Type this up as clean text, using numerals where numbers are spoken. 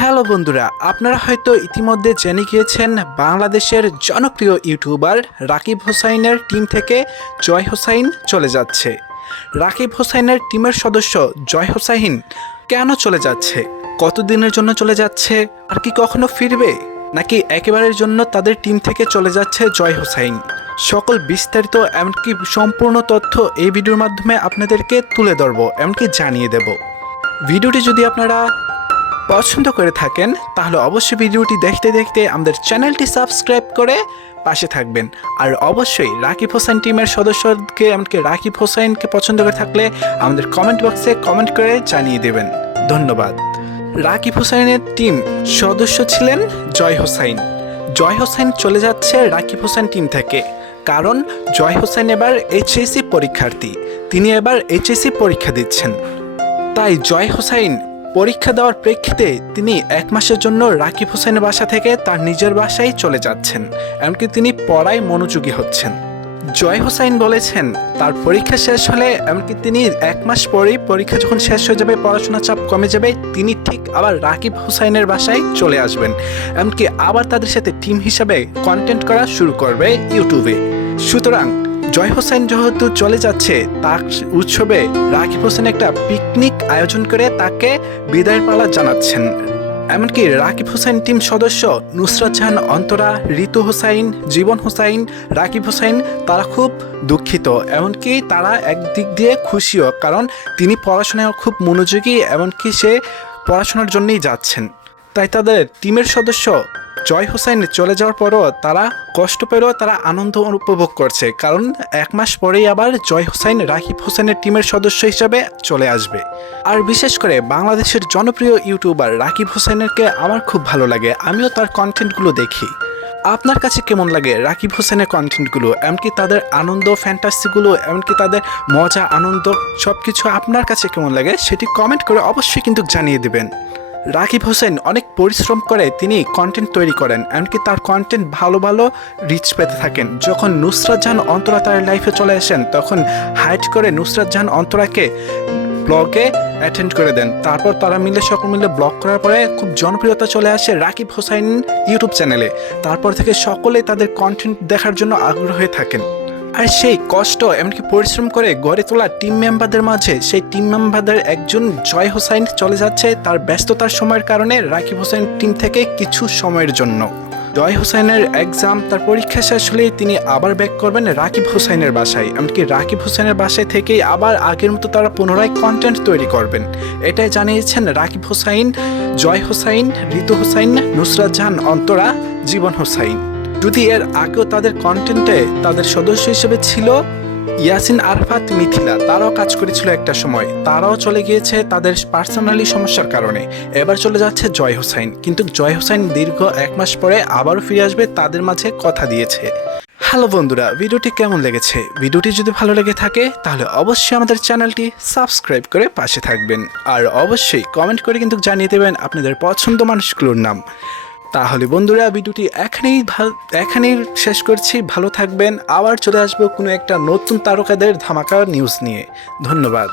Hello বন্ধুরা, আপনারা হয়তো ইতিমধ্যে জেনে গিয়েছেন বাংলাদেশের জনপ্রিয় ইউটিউবার রাকিব হোসাইনের টিম থেকে জয় হোসাইন চলে যাচ্ছে। রাকিব হোসাইনের টিমের সদস্য জয় হোসাইন কেন চলে যাচ্ছে, কতদিনের জন্য চলে যাচ্ছে, আর কি কখনো ফিরবে, নাকি একেবারের জন্য তাদের টিম থেকে চলে যাচ্ছে জয় হোসাইন, সকল বিস্তারিত এমনকি সম্পূর্ণ তথ্য এই ভিডিওর মাধ্যমে আপনাদেরকে তুলে ধরবো, এমনকি জানিয়ে দেব। ভিডিওটি যদি আপনারা পছন্দ করে থাকেন তাহলে অবশ্যই ভিডিওটি দেখতে দেখতে আমাদের চ্যানেলটি সাবস্ক্রাইব করে পাশে থাকবেন। আর অবশ্যই রাকিব হোসাইন টিমের সদস্যকে এমনকি রাকিব হোসাইনকে পছন্দ করে থাকলে আমাদের কমেন্ট বক্সে কমেন্ট করে জানিয়ে দেবেন। ধন্যবাদ। রাকিব হোসাইনের টিম সদস্য ছিলেন জয় হোসাইন। জয় হোসাইন চলে যাচ্ছে রাকিব হোসাইন টিম থেকে, কারণ জয় হোসাইন এবার এইচএসসি পরীক্ষার্থী, তিনি এবার এইচএসসি পরীক্ষা দিচ্ছেন। তাই জয় হোসাইন পরীক্ষা দেওয়ার প্রেক্ষিতে তিনি এক মাসের জন্য রাকিব হোসেনের বাসা থেকে তার নিজের বাসায় চলে যাচ্ছেন, এমনকি তিনি পড়ায় মনোযোগী হচ্ছেন। জয় হোসাইন বলেছেন তার পরীক্ষা শেষ হলে এমনকি তিনি এক মাস পরেই পরীক্ষা যখন শেষ হয়ে যাবে, পড়াশোনার চাপ কমে যাবে, তিনি ঠিক আবার রাকিব হোসাইনের বাসায় চলে আসবেন, এমনকি আবার তাদের সাথে টিম হিসাবে কন্টেন্ট করা শুরু করবে ইউটিউবে। সুতরাং জয় হোসাইন যেহেতু চলে যাচ্ছে, তার উৎসবে রাকিব হোসেন একটা পিকনিক আয়োজন করে তাকে বিদায়ের পালা জানাচ্ছেন। এমনকি রাকিব হোসেন টিম সদস্য নুসরাত জাহান অন্তরা, ঋতু হোসাইন, জীবন হোসাইন, রাকিব হোসাইন তারা খুব দুঃখিত, এমনকি তারা একদিক দিয়ে খুশিও, কারণ তিনি পড়াশোনায় খুব মনোযোগী, এমনকি সে পড়াশোনার জন্যই যাচ্ছেন। তাই তাদের টিমের সদস্য জয় হোসাইন চলে যাওয়ার পরও তারা কষ্ট পেলেও তারা আনন্দ উপভোগ করছে, কারণ এক মাস পরেই আবার জয় হোসাইন রাকিব হোসেনের টিমের সদস্য হিসাবে চলে আসবে। আর বিশেষ করে বাংলাদেশের জনপ্রিয় ইউটিউবার রাকিব হোসেনেরকে আমার খুব ভালো লাগে, আমিও তার কন্টেন্টগুলো দেখি। আপনার কাছে কেমন লাগে রাকিব হোসেনের কন্টেন্টগুলো, এমনকি তাদের আনন্দ ফ্যান্টাসিগুলো, এমনকি তাদের মজা আনন্দ সব কিছু আপনার কাছে কেমন লাগে সেটি কমেন্ট করে অবশ্যই কিন্তু জানিয়ে দেবেন। রাকিব হোসেন অনেক পরিশ্রম করে তিনি কন্টেন্ট তৈরি করেন, এমনকি তার কন্টেন্ট ভালো ভালো রিচ পেতে থাকেন। যখন নুসরাত জাহান অন্তরা তার লাইফে চলে আসেন, তখন হাইড করে নুসরাত জাহান অন্তরাকে ব্লগে অ্যাটেন্ড করে দেন। তারপর তারা সকল মিলে ব্লগ করার পরে খুব জনপ্রিয়তা চলে আসে রাকিব হোসাইন ইউটিউব চ্যানেলে। তারপর থেকে সকলে তাদের কন্টেন্ট দেখার জন্য আগ্রহ হয়ে থাকেন। আর সেই কষ্ট এমনকি পরিশ্রম করে গড়ে তোলা টিম মেম্বারদের মাঝে সেই টিম মেম্বারদের একজন জয় হোসাইন চলে যাচ্ছে তার ব্যস্ততার সময়ের কারণে রাকিব হোসাইন টিম থেকে কিছু সময়ের জন্য। জয় হোসাইনের এক্সাম, তার পরীক্ষা শেষ হলেই তিনি আবার ব্যাক করবেন রাকিব হোসাইনের বাসায়, এমনকি রাকিব হোসাইনের বাসায় থেকেই আবার আগের মতো তারা পুনরায় কন্টেন্ট তৈরি করবেন। এটাই জানিয়েছেন রাকিব হোসাইন, জয় হোসাইন, ঋতু হোসাইন, নুসরাত জাহান অন্তরা, জীবন হোসাইন। যদি এর আগেও তাদের কন্টেন্টে তাদের সদস্য হিসেবে ছিল ইয়াসিন আরফাত মিথিলা, তারাও কাজ করেছিল একটা সময়, তারাও চলে গিয়েছে তাদের পার্সোনালি সমস্যার কারণে। এবার চলে যাচ্ছে জয় হোসাইন, কিন্তু জয় হোসাইন দীর্ঘ এক মাস পরে আবারও ফিরে আসবে, তাদের মাঝে কথা দিয়েছে। হ্যালো বন্ধুরা, ভিডিওটি কেমন লেগেছে? ভিডিওটি যদি ভালো লেগে থাকে তাহলে অবশ্যই আমাদের চ্যানেলটি সাবস্ক্রাইব করে পাশে থাকবেন, আর অবশ্যই কমেন্ট করে কিন্তু জানিয়ে দেবেন আপনাদের পছন্দ মানুষগুলোর নাম। তাহলে বন্ধুরা ভিডিওটি এখানেই শেষ করছি। ভালো থাকবেন, আবার চলে আসবো কোনো একটা নতুন তারকাদের ধামাকা নিউজ নিয়ে। ধন্যবাদ।